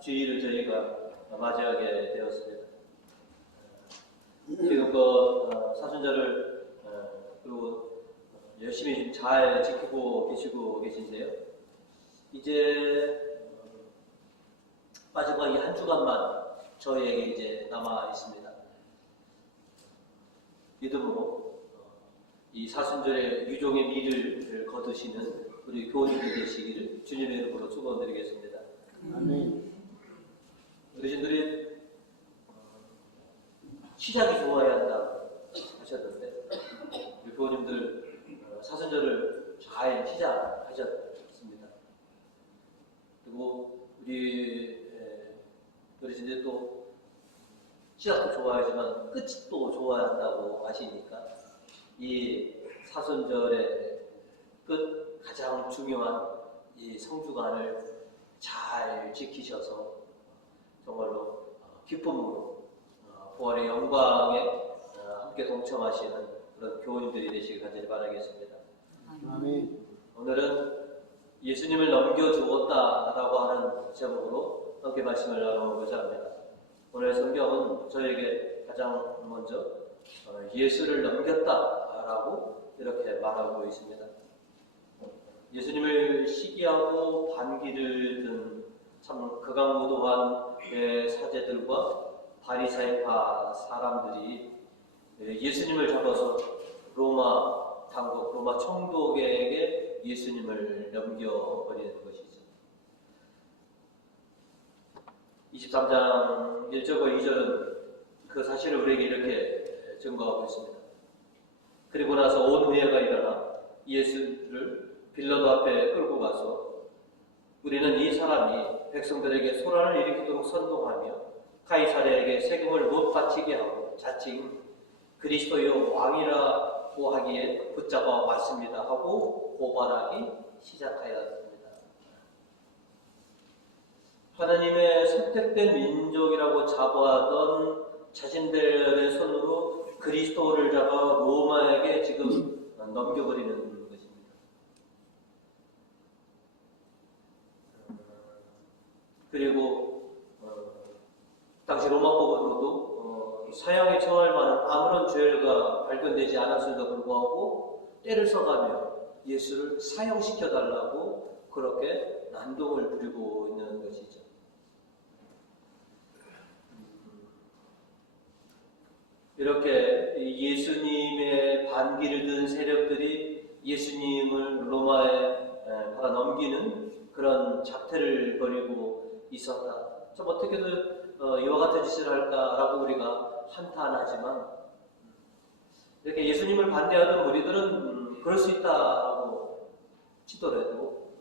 주일을 저희가 맞이하게 되었습니다. 지금 그 사순절을 그리고 열심히 잘 지키고 계신데요. 이제 마지막 이 한 주간만 저희에게 이제 남아 있습니다. 믿음으로 이 사순절의 유종의 미를 거두시는 우리 교우님들 되시기를 주님의 이름으로 축원드리겠습니다. 아멘. 어르신들이 시작이 좋아야 한다 하셨는데 우리 교우님들 사순절을 잘 시작하셨습니다. 그리고 우리 어르신들 또 시작도 좋아하지만 끝이 또 좋아야 한다고 하시니까 이 사순절의 끝 가장 중요한 이 성주간을 잘 지키셔서 정말로 기쁨으로 부활의 영광에 함께 동참하시는 그런 교우님들이 되시길 간절히 바라겠습니다. 아멘. 오늘은 예수님을 넘겨주었다라고 하는 제목으로 함께 말씀을 나누고자 합니다. 오늘 성경은 저에게 가장 먼저 예수를 넘겼다라고 이렇게 말하고 있습니다. 예수님을 시기하고 반기를 든 참 극악무도한 사제들과 바리사이파 사람들이 예수님을 잡아서 로마 당국, 로마 총독에게 예수님을 넘겨버리는 것이죠. 23장 1절과 2절은 그 사실을 우리에게 이렇게 증거하고 있습니다. 그리고 나서 온 회의가 일어나 예수를 빌라도 앞에 끌고 가서 우리는 이 사람이 백성들에게 소란을 일으키도록 선동하며 카이사랴에게 세금을 못 바치게 하고 자칭 그리스도여 왕이라고 하기에 붙잡아 왔습니다 하고 고발하기 시작하였습니다. 하나님의 선택된 민족이라고 자부하던 자신들의 손으로 그리스도를 잡아 로마에게 지금 넘겨버리는 것입니다. 그리고 당시 로마법으로도 사형에 처할 만한 아무런 죄가 발견되지 않았음에도 불구하고 때를 써가며 예수를 사형시켜달라고 그렇게 난동을 부리고 있는 것이죠. 이렇게 예수님의 반기를 든 세력들이 예수님을 로마에 받아 넘기는 그런 작태를 벌이고 있었다. 좀 어떻게든 이와 같은 짓을 할까라고 우리가 한탄하지만 이렇게 예수님을 반대하던 무리들은 그럴 수 있다라고 치더라도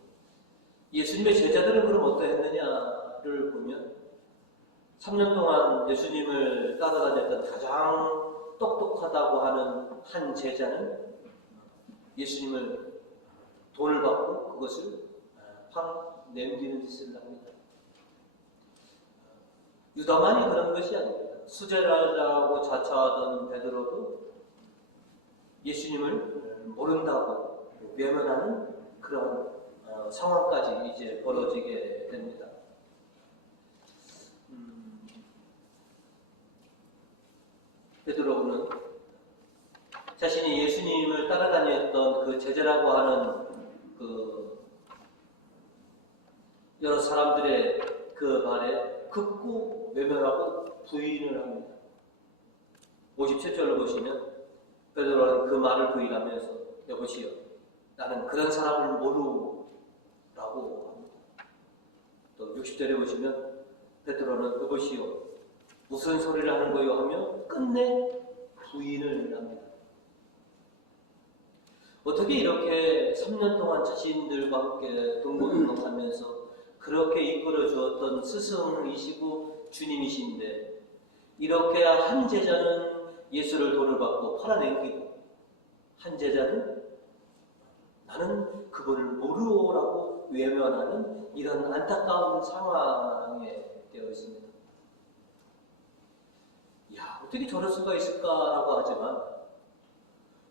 예수님의 제자들은 그럼 어떠했느냐를 보면 3년 동안 예수님을 따라다녔던 가장 똑똑하다고 하는 한 제자는 예수님을 돈을 받고 그것을 바로 남기는 짓을 합니다. 유다만이 그런 것이 아닙니다. 수제자라고 자처하던 베드로도 예수님을 모른다고 외면하는 그런 상황까지 이제 벌어지게 됩니다. 베드로는 자신이 예수님을 따라다녔던 그 제자라고 하는 그 여러 사람들의 그 말에 극구 외면하고 부인을 합니다. 57절을 보시면 베드로는 그 말을 부인하면서 여보시오 나는 그런 사람을 모르라고 합니다. 또 60절에 보시면 베드로는 여보시오 무슨 소리를 하는 거요 하며 끝내 부인을 합니다. 어떻게 이렇게 3년 동안 자신들과 함께 동고동락하면서 그렇게 이끌어 주었던 스승이시고 주님이신데 이렇게 한 제자는 예수를 돈을 받고 팔아넘기고 한 제자는 나는 그분을 모르오라고 외면하는 이런 안타까운 상황에 되어 있습니다. 야, 어떻게 저럴 수가 있을까라고 하지만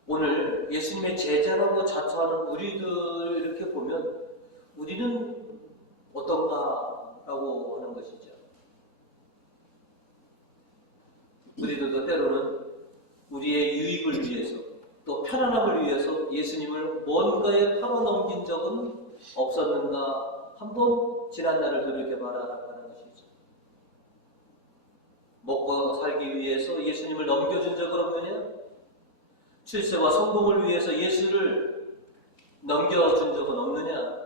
오늘 예수님의 제자라고 자처하는 우리들 이렇게 보면 우리는 어떤가라고 하는 것이죠. 우리들도 때로는 우리의 유익을 위해서 또 편안함을 위해서 예수님을 뭔가에 팔아넘긴 적은 없었는가 한번 지난 날을 돌이켜봐라 하는 것이죠. 먹고 살기 위해서 예수님을 넘겨준 적은 없느냐? 출세와 성공을 위해서 예수를 넘겨준 적은 없느냐?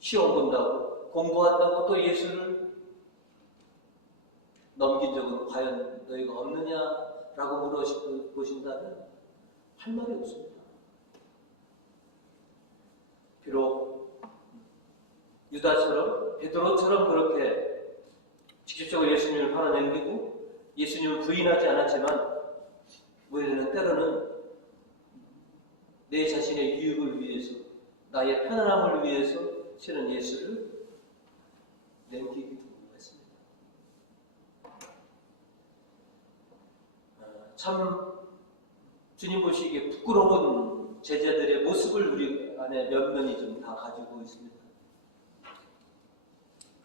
시험 본다고 공부한다고 또 예수를 넘긴 적은 과연 너희가 없느냐라고 물어보신다면 할 말이 없습니다. 비록 유다처럼 베드로처럼 그렇게 직접적으로 예수님을 팔아넘기고 예수님을 부인하지 않았지만 우리는 때로는 내 자신의 유익을 위해서 나의 편안함을 위해서 실은 예수를 남기기도 했습니다. 참 주님 보시기에 부끄러운 제자들의 모습을 우리 안에 몇 면이 좀 다 가지고 있습니다.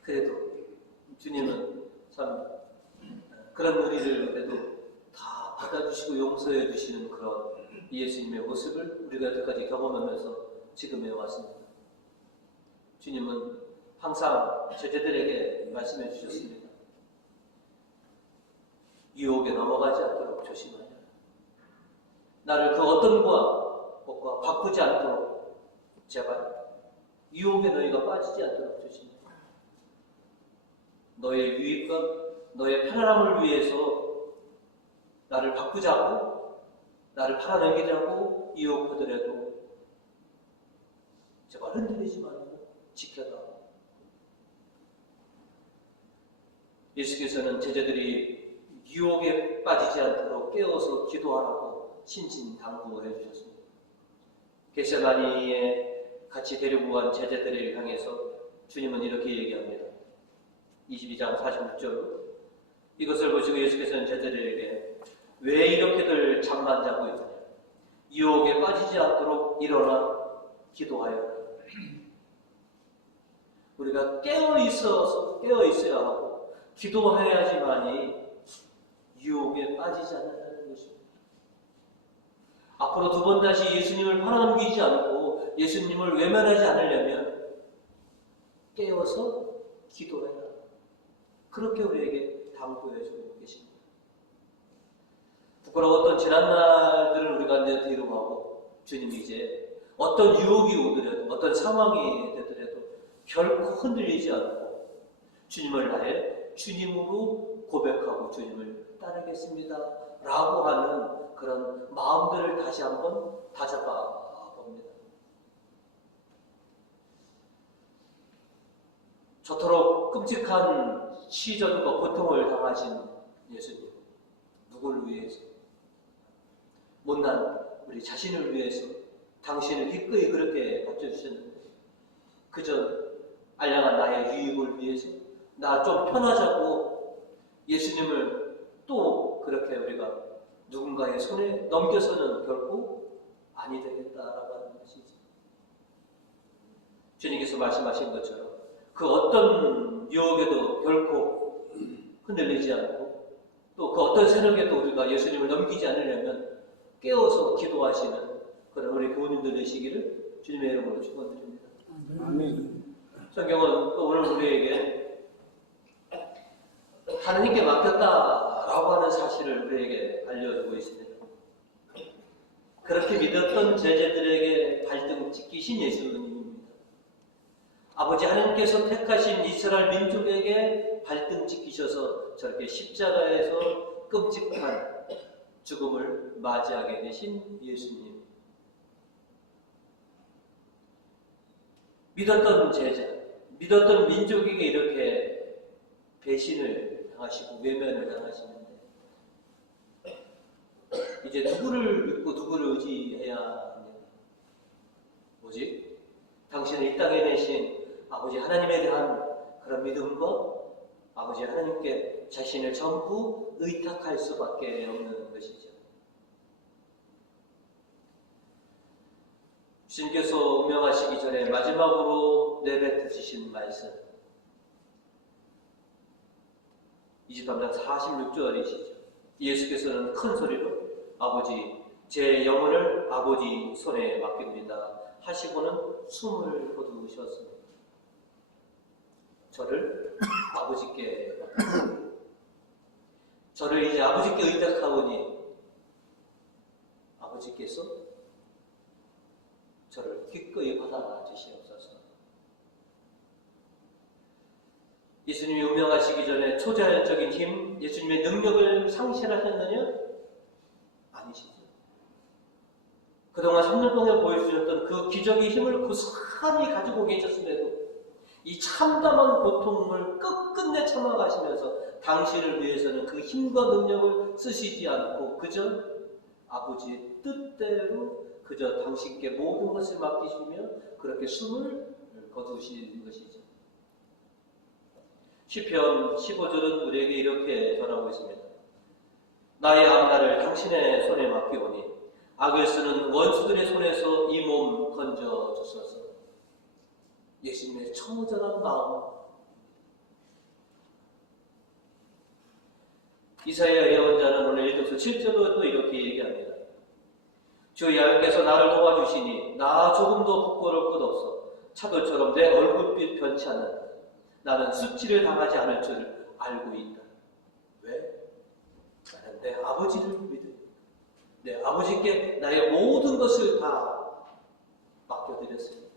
그래도 주님은 참 그런 우리를 그래도 다 받아주시고 용서해 주시는 그런 예수님의 모습을 우리가 여태까지 경험하면서 지금 해왔습니다. 주님은 항상 제자들에게 말씀해 주셨습니다. 유혹에 넘어가지 않도록 조심하라. 나를 그 어떤 것과 바꾸지 않도록 제발 유혹에 너희가 빠지지 않도록 조심하라. 너의 유익과 너의 편안함을 위해서 나를 바꾸자고 나를 팔아넘기자고 유혹하더라도 제발 흔들리지 말고 지켜라. 예수께서는 제자들이 유혹에 빠지지 않도록 깨워서 기도하라고 신신당부해 주셨습니다. 겟세마니에 같이 데리고 간 제자들을 향해서 주님은 이렇게 얘기합니다. 22장 46절 이것을 보시고 예수께서는 제자들에게 왜 이렇게들 잠만 자고 있느냐 유혹에 빠지지 않도록 일어나 기도하여라. 우리가 깨어 있어야 하고 기도해야지만이 유혹에 빠지지 않는다는 것입니다. 앞으로 두 번 다시 예수님을 팔아넘기지 않고 예수님을 외면하지 않으려면 깨어서 기도해라. 그렇게 우리에게 당부해주고 계십니다. 부끄러웠던 지난날들을 우리가 이제 뒤로 하고 주님이 이제 어떤 유혹이 오더라도 어떤 상황이 되더라도 결코 흔들리지 않고 주님을 나의 주님으로 고백하고 주님을 따르겠습니다 라고 하는 그런 마음들을 다시 한번 다잡아 봅니다. 저토록 끔찍한 시련과 고통을 당하신 예수님, 누구를 위해서? 못난 우리 자신을 위해서 당신을 기꺼이 그렇게 바쳐주셨는데 그저 알량한 나의 유익을 위해서 나 좀 편하자고 예수님을 또 그렇게 우리가 누군가의 손에 넘겨서는 결코 아니 되겠다라고 하는 것이죠. 주님께서 말씀하신 것처럼 그 어떤 유혹에도 결코 흔들리지 않고 또 그 어떤 세력에도 우리가 예수님을 넘기지 않으려면 깨어서 기도하시는 그런 우리 교우님들 되시기를 주님의 이름으로 축원드립니다. 아멘. 성경은 또 오늘 우리에게 하나님께 맡겼다라고 하는 사실을 우리에게 알려주고 있습니다. 그렇게 믿었던 제자들에게 발등 찍히신 예수님입니다. 아버지 하나님께서 택하신 이스라엘 민족에게 발등 찍히셔서 저렇게 십자가에서 끔찍한 죽음을 맞이하게 되신 예수님. 믿었던 제자, 믿었던 민족에게 이렇게 배신을 당하시고 외면을 당하시는데 이제 누구를 믿고 누구를 의지해야 합니까? 오직 당신을 이 땅에 내신 아버지 하나님에 대한 그런 믿음과 아버지 하나님께 자신을 전부 의탁할 수밖에 없는 것이죠. 주님께서 운명하시기 전에 마지막으로 내뱉으신 말씀 23장 46절이시죠. 예수께서는 큰 소리로 아버지, 제 영혼을 아버지 손에 맡깁니다 하시고는 숨을 거두셨습니다. 저를 아버지께 맡깁니다. 저를 이제 아버지께 의탁하오니 아버지께서 저를 기꺼이 받아주시옵소서. 예수님이 운명하시기 전에 초자연적인 힘, 예수님의 능력을 상실하셨느냐? 아니시죠. 그동안 3년 동안 보여주셨던 그 기적의 힘을 고스란히 가지고 계셨음에도 이 참담한 고통을 끝끝내 참아가시면서 당신을 위해서는 그 힘과 능력을 쓰시지 않고 그저 아버지의 뜻대로 그저 당신께 모든 것을 맡기시며 그렇게 숨을 거두시는 것이죠. 시편 15절은 우리에게 이렇게 전하고 있습니다. 나의 앞날을 당신의 손에 맡기오니 악을 쓰는 원수들의 손에서 이 몸 건져 주소서. 예수님의 청정한 마음. 이사야 예언자는 오늘 1서 7절로 또 이렇게 얘기합니다. 주 야훼께서 나를 도와주시니 나 조금도 부끄러울 것 없어. 차돌처럼 내 얼굴빛 변치 않는다. 나는 수치를 당하지 않을 줄 알고 있다. 왜? 나는 내 아버지를 믿으니 내 아버지께 나의 모든 것을 다 맡겨드렸습니다.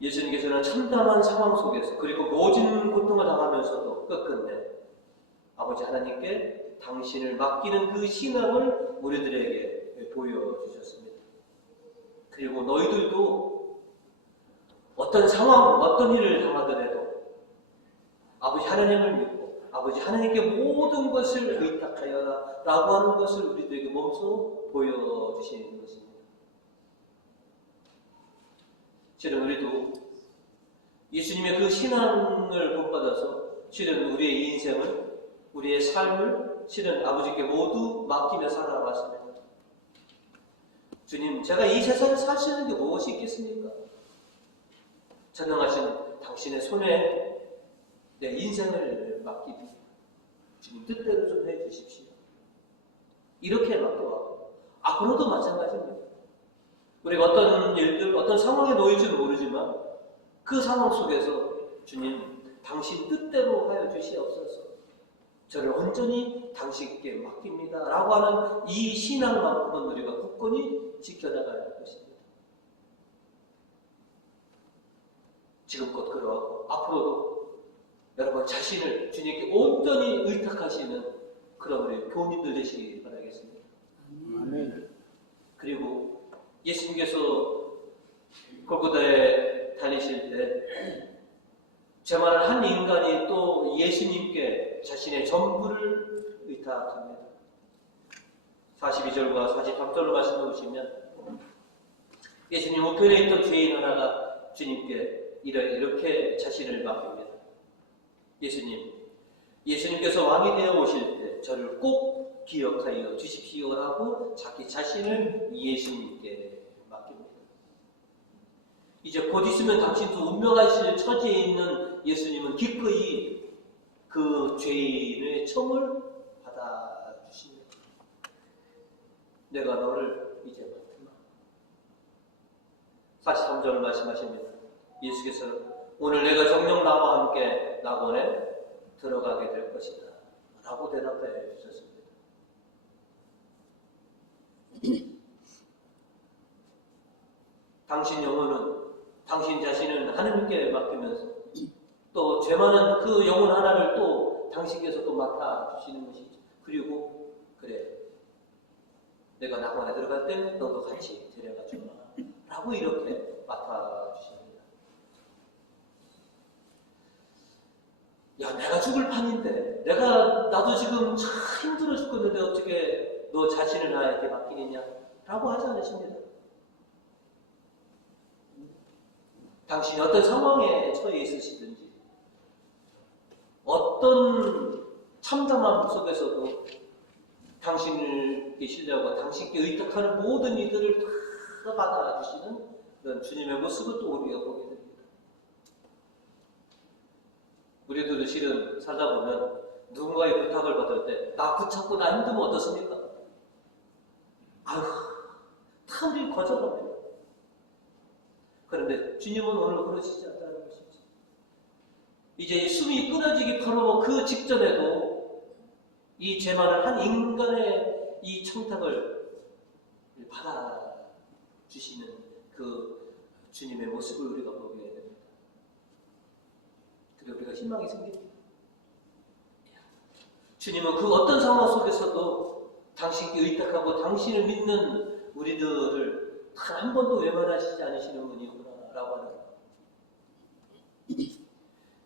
예수님께서는 참담한 상황 속에서 그리고 모진 고통을 당하면서도 끝끝내 아버지 하나님께 당신을 맡기는 그 신앙을 우리들에게 보여주셨습니다. 그리고 너희들도 어떤 상황, 어떤 일을 당하더라도 아버지 하나님을 믿고 아버지 하나님께 모든 것을 의탁하여라 라고 하는 것을 우리들에게 몸소 보여주시는 것입니다. 실은 우리도 예수님의 그 신앙을 본받아서 실은 우리의 인생을, 우리의 삶을 실은 아버지께 모두 맡기며 살아왔습니다. 주님, 제가 이 세상에 살 수 있는 게 무엇이 있겠습니까? 전능하신 당신의 손에 내 인생을 맡깁니다. 주님 뜻대로 좀 해주십시오. 이렇게 맡겨왔고 앞으로도 마찬가지입니다. 우리가 어떤 일들, 어떤 상황에 놓일지는 모르지만 그 상황 속에서 주님 당신 뜻대로 하여 주시옵소서. 저를 온전히 당신께 맡깁니다 라고 하는 이 신앙만큼은 우리가 굳건히 지켜나가야 할 것입니다. 지금껏 그러하고 앞으로도 여러분 자신을 주님께 온전히 의탁하시는 그런 우리 교우님들 되시기 바라겠습니다. 아멘. 그리고 예수님께서 골고다에 다니실 때 저만한 한 인간이 또 예수님께 자신의 전부를 의탁합니다. 42절과 43절로 말씀해 보시면 예수님 우편에 있던 죄인 하나가 주님께 이렇게 자신을 맡깁니다. 예수님께서 왕이 되어 오실 때 저를 꼭 기억하여 주십시오라고 자기 자신을 예수님께 맡깁니다. 이제 곧 있으면 당신도 운명하실 처지에 있는 예수님은 기꺼이 그 죄인의 청을 받아주십니다. 내가 너를 이제 맡으마. 43절 말씀하십니다. 예수께서는 오늘 내가 정녕 나와 함께 낙원에 들어가게 될 것이다 라고 대답해 주셨습니다. 당신 영혼은 당신 자신을 하나님께 맡기면서 또 죄 많은 그 영혼 하나를 또 당신께서 또 맡아주시는 것이죠. 그리고 그래 내가 낙원에 들어갈 때 너도 같이 데려가 주마 라고 이렇게 맡아주십니다. 야, 내가 죽을 판인데 나도 지금 참 힘들어 죽겠는데 어떻게 너 자신을 나에게 맡기느냐 라고 하지 않으십니다. 당신이 어떤 상황에 처해 있으시든지 어떤 참담함 속에서도 당신을 신뢰하고 당신께 의탁하는 모든 이들을 다 받아주시는 그런 주님의 모습을 또 우리가 보게 됩니다. 우리들도 실은 살다 보면 누군가의 부탁을 받을 때 나 붙잡고 나 힘들면 어떻습니까? 아휴, 다 우리 거절합니다. 그런데 주님은 오늘 그러시지 않다는 것이죠. 이제 이 숨이 끊어지기 바로 그 직전에도 이 죄 많은 한 인간의 이 청탁을 받아주시는 그 주님의 모습을 우리가 보게 됩니다. 그리고 우리가 희망이 생깁니다. 주님은 그 어떤 상황 속에서도 당신께 의탁하고 당신을 믿는 우리들을 단 한 번도 외면하시지 않으시는 분이구나라고 하는 거예요.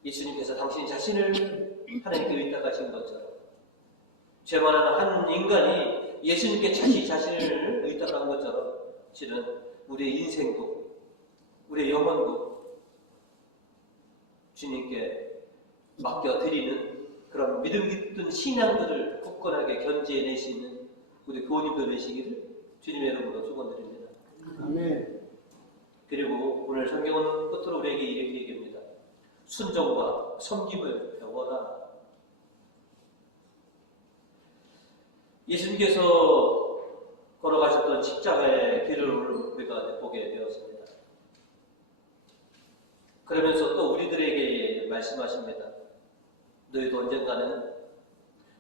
예수님께서 당신 자신을 하나님께 의탁하신 것처럼 죄 많은 한 인간이 예수님께 자신을 의탁한 것처럼 실은 우리의 인생도 우리의 영혼도 주님께 맡겨드리는 그런 믿음 깊은 신앙들을 굳건하게 견지해내시는 우리 교우님들 되시기를 주님의 이름으로 축원드립니다. 아멘. 그리고 오늘 성경은 끝으로 우리에게 이렇게 얘기합니다. 순종과 섬김을 배워라. 예수님께서 걸어가셨던 십자가의 길을 우리가 보게 되었습니다. 그러면서 또 우리들에게 말씀하십니다. 너희도 언젠가는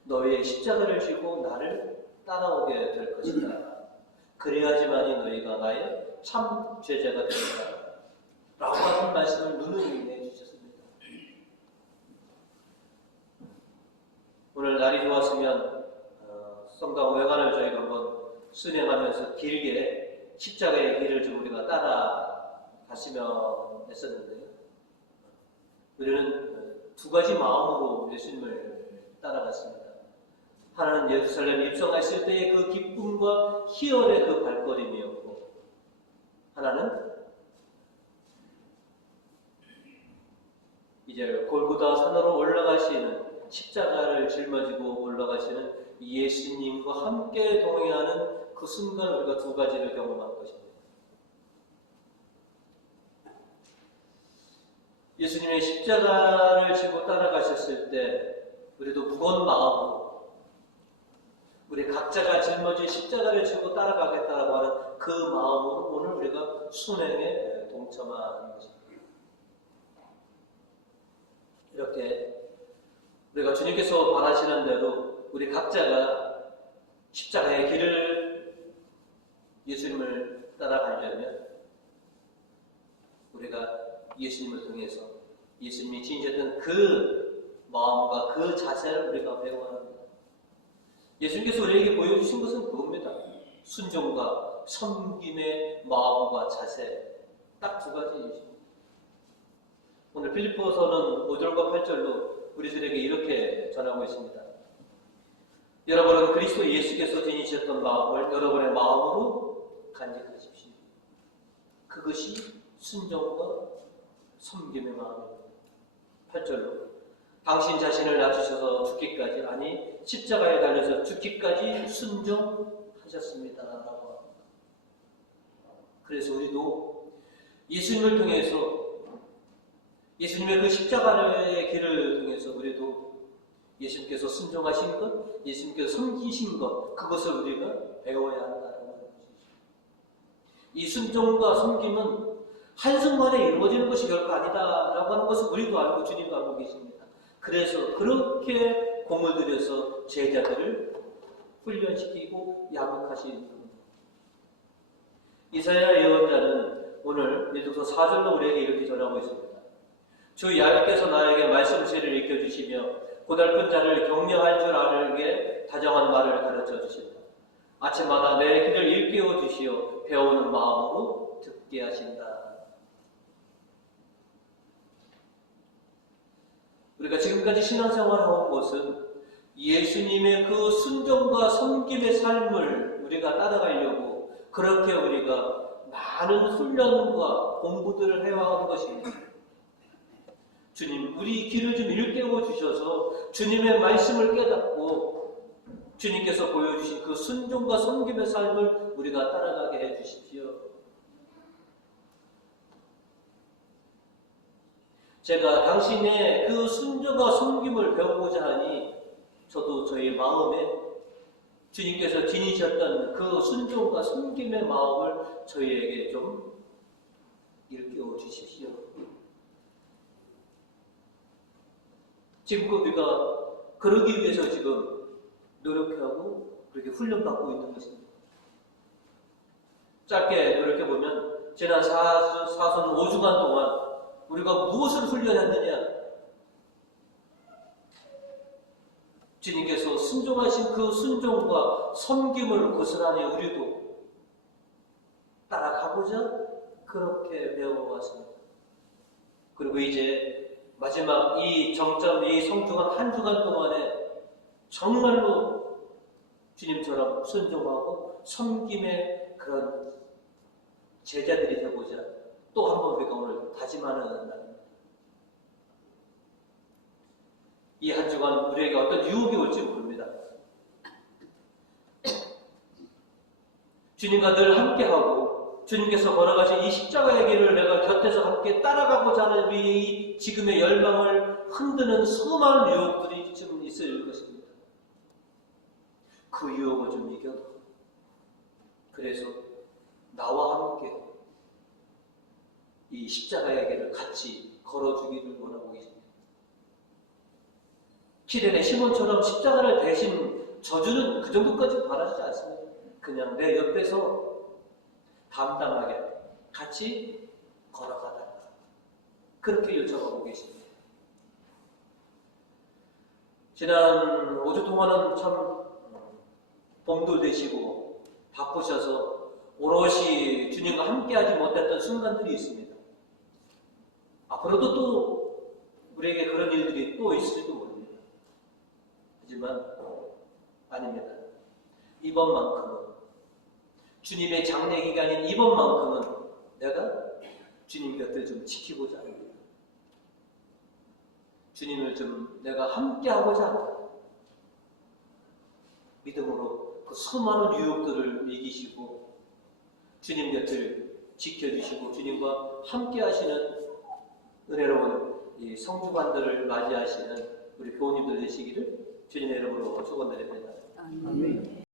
너희의 십자가를 쥐고 나를 따라오게 될 것이다. 그래야지만이 너희가 나의 참 제자가 되리라. 라고 하는 말씀을 누누이 내주셨습니다. 오늘 날이 좋았으면 성당 외관을 저희가 한번 순행하면서 길게 십자가의 길을 좀 우리가 따라갔으면 했었는데요. 우리는 두 가지 마음으로 예수님을 따라갔습니다. 하나는 예루살렘 입성했을 때의 그 기쁨과 희열의 그 발걸음이었고, 하나는 이제 골고다 산으로 올라가시는 십자가를 짊어지고 올라가시는 예수님과 함께 동행하는 그 순간 우리가 두 가지를 경험한 것입니다. 예수님의 십자가를 지고 따라가셨을 때 우리도 무거운 마음으로 우리 각자가 짊어진 십자가를 지고 따라가겠다라고 하는 그 마음으로 오늘 우리가 순행에 동참하는 것입니다. 이렇게 우리가 주님께서 바라시는 대로 우리 각자가 십자가의 길을 예수님을 따라가려면 우리가 예수님을 통해서 예수님이 지니셨던 그 마음과 그 자세를 우리가 배워야 합니다. 예수님께서 우리에게 보여주신 것은 그겁니다. 순종과 섬김의 마음과 자세, 딱 두 가지입니다. 오늘 빌립보서는 5절과 8절로 우리들에게 이렇게 전하고 있습니다. 여러분은 그리스도 예수께서 지니셨던 마음을 여러분의 마음으로 간직하십시오. 그것이 순종과 섬김의 마음입니다. 8절로 당신 자신을 낮추셔서 죽기까지, 아니 십자가에 달려서 죽기까지 순종하셨습니다. 그래서 우리도 예수님을 통해서 예수님의 그 십자가의 길을 통해서 우리도 예수님께서 순종하신 것, 예수님께서 섬기신 것, 그것을 우리가 배워야 한다는 것이죠. 이 순종과 섬김은 한순간에 이루어지는 것이 결코 아니다라고 하는 것을 우리도 알고 주님도 알고 계십니다. 그래서 그렇게 공을 들여서 제자들을 훈련시키고 양육하시는 겁니다. 이사야 예언자는 오늘 예수서 4절로 우리에게 이렇게 전하고 있습니다. 주 야훼께서 나에게 말씀실을 익혀주시며 고달픈 자를 격려할 줄 알게 다정한 말을 가르쳐 주신다. 아침마다 내 귀를 일깨워 주시어 배우는 마음으로 듣게 하신다. 우리가 지금까지 신앙생활을 해온 것은 예수님의 그 순종과 섬김의 삶을 우리가 따라가려고 그렇게 우리가 많은 훈련과 공부들을 해와온 것입니다. 주님, 우리 귀를 좀 일깨워 주셔서 주님의 말씀을 깨닫고 주님께서 보여주신 그 순종과 섬김의 삶을 우리가 따라가게 해주십시오. 제가 당신의 그 순종과 섬김을 배우고자 하니 저도 저희 마음에 주님께서 지니셨던 그 순종과 섬김의 마음을 저희에게 좀 일깨워 주십시오. 지금 우리가 그러기 위해서 지금 노력하고 그렇게 훈련받고 있는 것입니다. 짧게 노력해보면 지난 사순 5주간 동안 우리가 무엇을 훈련했느냐? 주님께서 순종하신 그 순종과 섬김을 고스란히 우리도 따라가보자 그렇게 배워왔습니다. 그리고 이제 마지막 이 정점, 이 성주간 한 주간 동안에 정말로 주님처럼 순종하고 섬김의 그런 제자들이 되고자 또 한 번 우리가 오늘 다짐하는 날입니다. 이 한 주간 우리에게 어떤 유혹이 올지 모릅니다. 주님과 늘 함께하고 주님께서 걸어가신 이 십자가의 길을 내가 곁에서 함께 따라가고자 하는 우리의 이 지금의 열망을 흔드는 수많은 유혹들이 좀 있을 것입니다. 그 유혹을 좀 이겨. 그래서 나와 함께 이 십자가의 길을 같이 걸어주기를 원하고 계십니다. 키레네 시몬처럼 십자가를 대신 져주는 그 정도까지 바라지 않습니다. 그냥 내 옆에서 담담하게 같이 걸어가달라. 그렇게 요청하고 계십니다. 지난 5주 동안은 참 봄도 되시고 바쁘셔서 오롯이 주님과 함께하지 못했던 순간들이 있습니다. 앞으로도 또 우리에게 그런 일들이 또 있을지도 모릅니다. 하지만 아닙니다. 이번만큼은 주님의 장례 기간인 이번만큼은 내가 주님 곁을 좀 지키고자 합니다. 주님을 좀 내가 함께하고자 합니다. 믿음으로 그 수많은 유혹들을 이기시고 주님 곁을 지켜주시고 주님과 함께하시는 은혜로운 이 성주관들을 맞이하시는 우리 교우님들 되시기를 주님의 이름으로 축원드립니다. 아멘.